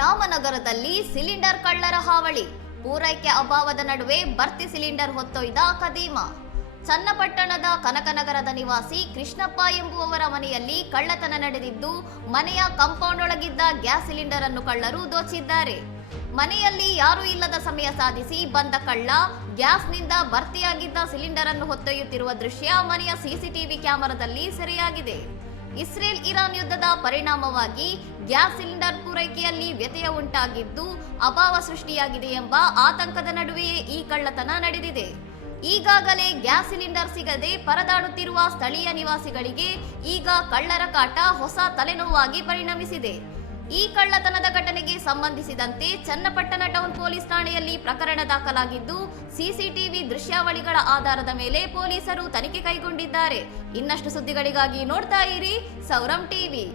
ರಾಮನಗರದಲ್ಲಿ ಸಿಲಿಂಡರ್ ಕಳ್ಳರ ಹಾವಳಿ. ಪೂರೈಕೆ ಅಭಾವದ ನಡುವೆ ಭರ್ತಿ ಸಿಲಿಂಡರ್ ಹೊತ್ತೊಯ್ದ ಕದೀಮ. ಚನ್ನಪಟ್ಟಣದ ಕನಕನಗರದ ನಿವಾಸಿ ಕೃಷ್ಣಪ್ಪ ಎಂಬುವವರ ಮನೆಯಲ್ಲಿ ಕಳ್ಳತನ ನಡೆದಿದ್ದು, ಮನೆಯ ಕಾಂಪೌಂಡ್ ಒಳಗಿದ್ದ ಗ್ಯಾಸ್ ಸಿಲಿಂಡರ್ ಅನ್ನು ಕಳ್ಳರು ದೋಚಿದ್ದಾರೆ. ಮನೆಯಲ್ಲಿ ಯಾರೂ ಇಲ್ಲದ ಸಮಯ ಸಾಧಿಸಿ ಬಂದ ಕಳ್ಳ ಗ್ಯಾಸ್ನಿಂದ ಭರ್ತಿಯಾಗಿದ್ದ ಸಿಲಿಂಡರ್ ಅನ್ನು ಹೊತ್ತೊಯ್ಯುತ್ತಿರುವ ದೃಶ್ಯ ಮನೆಯ ಸಿಸಿಟಿವಿ ಕ್ಯಾಮೆರಾದಲ್ಲಿ ಸೆರೆಯಾಗಿದೆ. ಇಸ್ರೇಲ್ ಇರಾನ್ ಯುದ್ಧದ ಪರಿಣಾಮವಾಗಿ ಗ್ಯಾಸ್ ಸಿಲಿಂಡರ್ ಪೂರೈಕೆಯಲ್ಲಿ ವ್ಯತ್ಯಯ ಉಂಟಾಗಿದ್ದು, ಅಭಾವ ಸೃಷ್ಟಿಯಾಗಿದೆ ಎಂಬ ಆತಂಕದ ನಡುವೆಯೇ ಈ ಕಳ್ಳತನ ನಡೆದಿದೆ. ಈಗಾಗಲೇ ಗ್ಯಾಸ್ ಸಿಲಿಂಡರ್ ಸಿಗದೆ ಪರದಾಡುತ್ತಿರುವ ಸ್ಥಳೀಯ ನಿವಾಸಿಗಳಿಗೆ ಈಗ ಕಳ್ಳರ ಕಾಟ ಹೊಸ ತಲೆನೋವಾಗಿ ಪರಿಣಮಿಸಿದೆ. ಈ ಕಳ್ಳತನದ ಘಟನೆಗೆ ಸಂಬಂಧಿಸಿದಂತೆ ಚನ್ನಪಟ್ಟಣ ಟೌನ್ ಪೊಲೀಸ್ ಠಾಣೆಯಲ್ಲಿ ಪ್ರಕರಣ ದಾಖಲಾಗಿದ್ದು, ಸಿಸಿಟಿವಿ ದೃಶ್ಯಾವಳಿಗಳ ಆಧಾರದ ಮೇಲೆ ಪೊಲೀಸರು ತನಿಖೆ ಕೈಗೊಂಡಿದ್ದಾರೆ. ಇನ್ನಷ್ಟು ಸುದ್ದಿಗಳಿಗಾಗಿ ನೋಡ್ತಾ ಇರಿ ಸೌರಂ ಟಿವಿ.